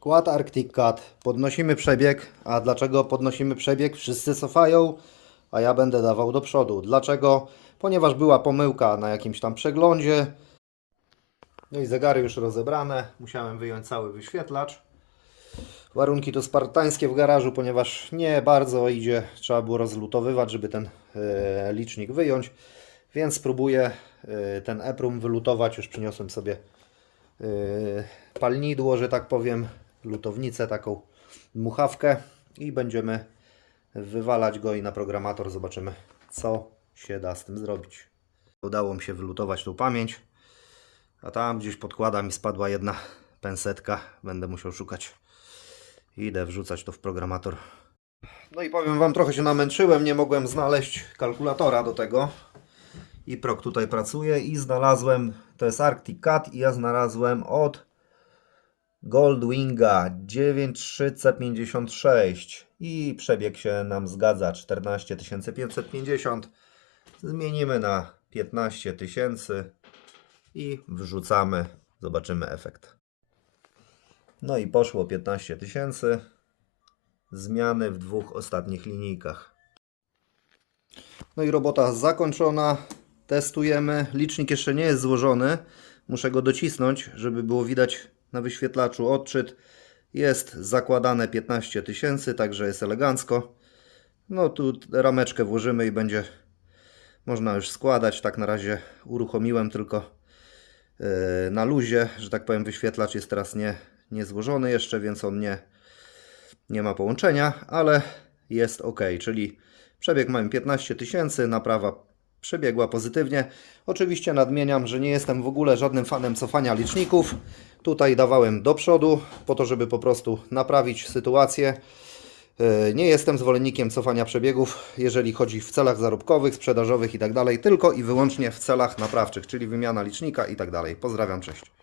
Quad Arctic Cat. Podnosimy przebieg. A dlaczego podnosimy przebieg? Wszyscy cofają, a ja będę dawał do przodu. Dlaczego? Ponieważ była pomyłka na jakimś tam przeglądzie. No i zegary już rozebrane. Musiałem wyjąć cały wyświetlacz. Warunki to spartańskie w garażu, ponieważ nie bardzo idzie. Trzeba było rozlutowywać, żeby ten e, licznik wyjąć. Więc spróbuję e, ten EPRUM wylutować. Już przyniosłem sobie e, palnidło, że tak powiem, lutownicę, taką muchawkę i będziemy wywalać go i na programator zobaczymy, co się da z tym zrobić. Udało mi się wylutować tą pamięć, a tam gdzieś podkłada mi spadła jedna pensetka. Będę musiał szukać. Idę wrzucać to w programator. No i powiem Wam, trochę się namęczyłem, nie mogłem znaleźć kalkulatora do tego. I prok tutaj pracuje i znalazłem, to jest Arctic Cat i ja znalazłem od Goldwinga 93056 i przebieg się nam zgadza 14550 zmienimy na 15 tysięcy i wrzucamy zobaczymy efekt. No i poszło 15 tysięcy. Zmiany w dwóch ostatnich linijkach. No i robota zakończona. Testujemy. Licznik jeszcze nie jest złożony muszę go docisnąć żeby było widać na wyświetlaczu odczyt jest zakładane 15 tysięcy, także jest elegancko. No tu rameczkę włożymy i będzie można już składać. Tak na razie uruchomiłem tylko yy, na luzie, że tak powiem wyświetlacz jest teraz nie, nie złożony jeszcze, więc on nie, nie ma połączenia, ale jest ok, czyli przebieg mamy 15 tysięcy, naprawa przebiegła pozytywnie. Oczywiście nadmieniam, że nie jestem w ogóle żadnym fanem cofania liczników. Tutaj dawałem do przodu, po to, żeby po prostu naprawić sytuację. Yy, Nie jestem zwolennikiem cofania przebiegów, jeżeli chodzi w celach zarobkowych, sprzedażowych itd., tylko i wyłącznie w celach naprawczych, czyli wymiana licznika itd. Pozdrawiam, cześć.